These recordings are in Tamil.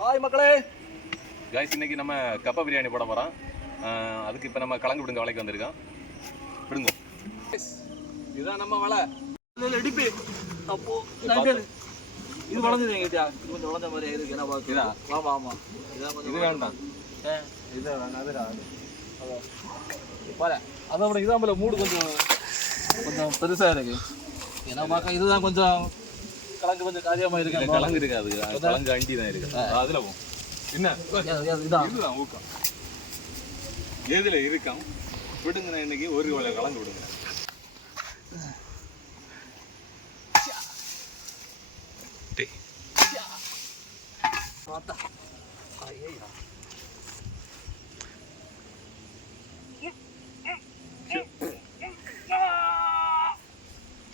ஹாய் மக்களே. காய்ஸ், இன்னைக்கு நம்ம கப்பா பிரியாணி போட போகிறோம். அதுக்கு இப்போ நம்ம கலந்து விடுங்க வலைக்கு வந்திருக்கோம். விடுங்க. இதுதான் நம்ம வலை. இடிப்பு அப்போ இது வளர்ந்துது எங்கிட்ட. இது கொஞ்சம் வளர்ந்த மாதிரி இருக்கு. என்ன பார்க்குறா? ஆமாம் ஆமாம். இதான் கொஞ்சம் இது வேண்டாம். இது வேண்டாம். அதுடா பாரு. அதை விட இதான் போல மூடு கொஞ்சம் கொஞ்சம் பெருசாக இருக்கு. ஏன்னா பார்க்க இதுதான் கொஞ்சம் கலங்கு கொஞ்சம் காரியமாக இருக்கு. கலங்கு இருக்காது, கலங்கு அண்டி தான் இருக்கு. அதில் போகும். என்ன இதுதான் ஊக்கம் எதில் இருக்கான். விடுங்க, இன்னைக்கு ஒரு வேலை கலந்து விடுங்க.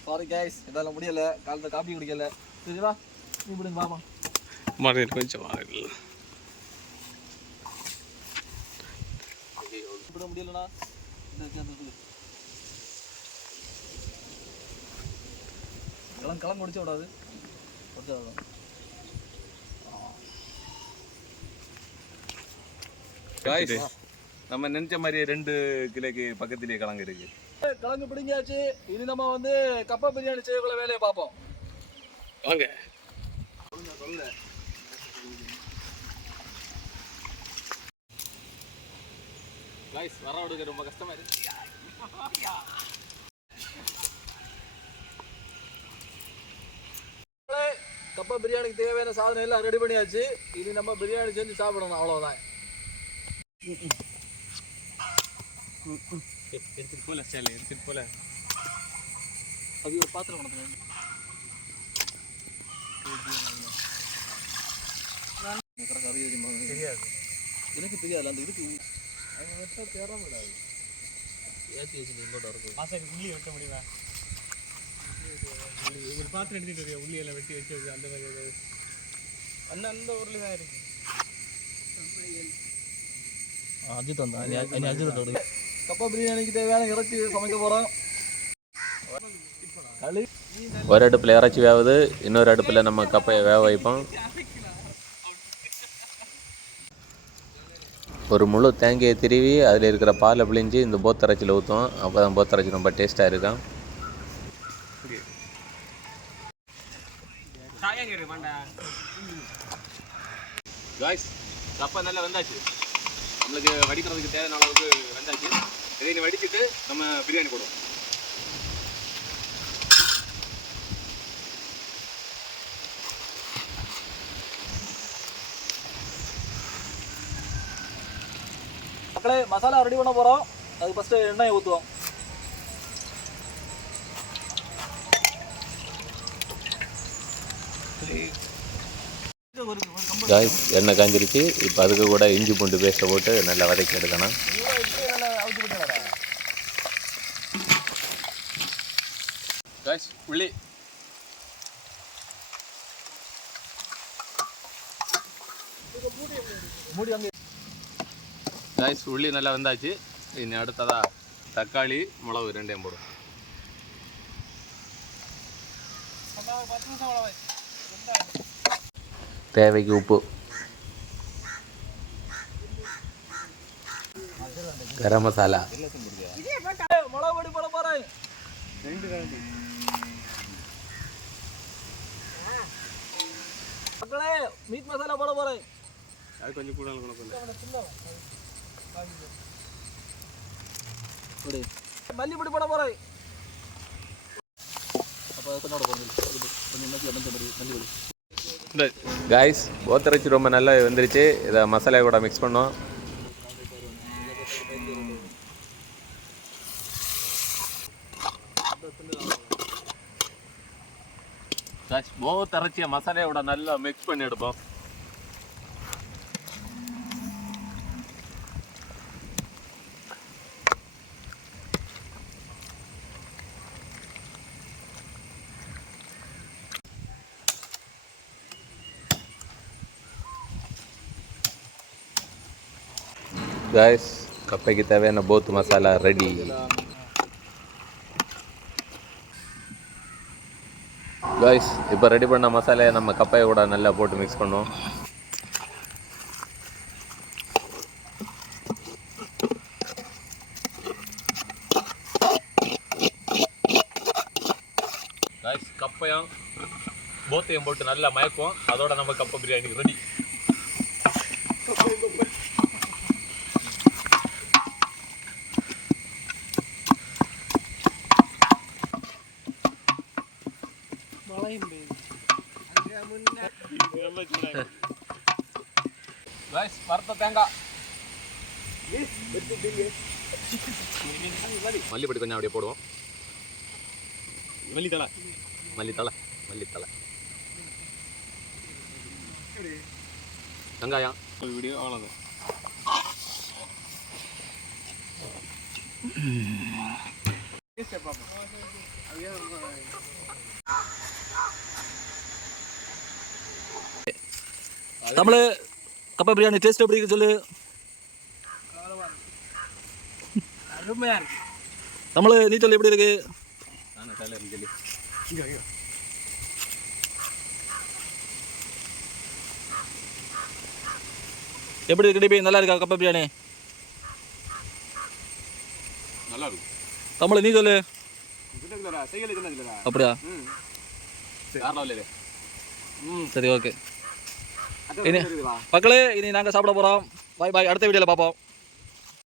சாரி கைஸ், என்னால் முடியல. காலையில் காப்பி குடிக்கல. சரிவா, நீ விடுங்க பாப்பா. மாறி கொஞ்சம் மாறி விட முடியலண்ணா. கிளம்பு முடிச்ச விடாது. நம்ம நினைச்ச மாதிரியே 2 கிலோக்கு பக்கத்திலேயே கிழங்கு இருக்கு. கிழங்கு பிடிங்காச்சு. இனி நம்ம வந்து கப்பா பிரியாணி செய்யக்குள்ள வேலையை பார்ப்போம். வாங்க. காய்ஸ், வர விடுங்க, ரொம்ப கஷ்டமா இருக்கு. கப்பா பிரியாணிக்கு தேவையான சாதனம் எல்லாம் ரெடி பண்ணியாச்சு. இனி நம்ம பிரியாணி செஞ்சு சாப்பிடணும், அவ்வளோதான். எடுத்துட்டு போல ஸ்டைல், எடுத்துட்டு போல. அது ஒரு பாத்திரம் கொண்டு தெரியாது. எனக்கு தெரியாது. அந்த இதுக்கு தேராமடாது ஏற்றி வச்சு இங்கோட்ட இருக்கும். மாசாக்கு உள்ளி வெட்ட முடியுமா? ஒரு பாத்திரம் எடுத்துட்டு வரையா? உள்ளி எல்லாம் வெட்டி வச்சு அந்த மாதிரி ஏதாவது அந்த ஊரில் தான் இருக்கு. அஜித் வந்தான். அஜித் கப்பா பிரியாணிக்கு தேவையான இறைச்சி சமைக்க போகிறோம். ஒரு அடுப்பில் இறைச்சி வேவுது, இன்னொரு அடுப்பில் நம்ம கப்பையை வேக வைப்போம். ஒரு முழு தேங்காயை திருவி அதில் இருக்கிற பாலை பிழிஞ்சு இந்த போத்தரைச்சியில் ஊற்றுவோம். அப்போ தான் போத்தரைச்சி ரொம்ப டேஸ்ட்டாக இருக்கும். காய்ஸ், கப்பா நல்லா வெந்தாச்சு. நம்மளுக்கு வடிக்கிறதுக்கு தேவையான அளவுக்கு வெந்தாச்சு. இதை வடிச்சுட்டு நம்ம பிரியாணி போடுவோம். மக்களே, மசாலா ரெடி பண்ண போகிறோம். அதுக்கு ஃபஸ்ட்டு எண்ணெயை ஊற்றுவோம். காய்ஸ், எண்ணெய் காஞ்சிருச்சு. இப்போ அதுக்கு கூட இஞ்சி பூண்டு பேஸ்ட்டை போட்டு நல்லா வதக்கி எடுக்கணும். காய்ஸ், உள்ளி மூடி அங்கே. காய்ஸ், உள்ளி நல்லா வந்தாச்சு. இனி அடுத்ததா தக்காளி, மிளகு 2ஐயும் போடும். தேவைக்கு உப்பு, கரம் மசாலா, மிளகு பொடி போட போகிறேன். மக்களே, மீட் மசாலா போட போகிறேன். அது கொஞ்சம் கூட மல்லிப்பொடி போட போகிறேன். அப்போ கொஞ்சம் மல்லிப்பொடி. காய்ஸ், போத்தரைச்சி ரொம்ப நல்லா வந்துருச்சு. இதை மசாலா கூட மிக்ஸ் பண்ணுவோம். காய்ஸ், போத்தரைச்சியை மசாலையோட நல்லா மிக்ஸ் பண்ணி எடுப்போம். காய்ஸ், கப்பைக்கு தேவையான போத்து மசாலா ரெடி. காய்ஸ், இப்போ ரெடி பண்ண மசாலையை நம்ம கப்பையை கூட நல்லா போட்டு மிக்ஸ் பண்ணுவோம். சோத்தையும் போட்டு நல்லா மயக்கும். அதோட நம்ம கப்ப பிரியாணி ரெடி. வறுத்த தேங்காய் மல்லிப்பொடி கொஞ்சம் அப்படியே போடுவோம். மல்லித்தலை மல்லித்தலை மல்லித்தலை வெங்காயம் வீடியோ அவ்வளோதான். தமிழ் கப்பை பிரியாணி டேஸ்ட் எப்படி இருக்கு சொல்லு. அருமையாக இருக்கு. தமிழ் நீ சொல்லு எப்படி இருக்கு. எப்படி இருக்கு டிபி, நல்லா இருக்கா கப்பை பிரியாணி? நல்லா இருக்கும். தமிழ் நீ சொல்லு. அப்படியா? சரி, ஓகே. இனி மக்களே, இனி நாங்கள் சாப்பிட போகிறோம். பாய் பாய். அடுத்த வீடியோவில் பார்ப்போம்.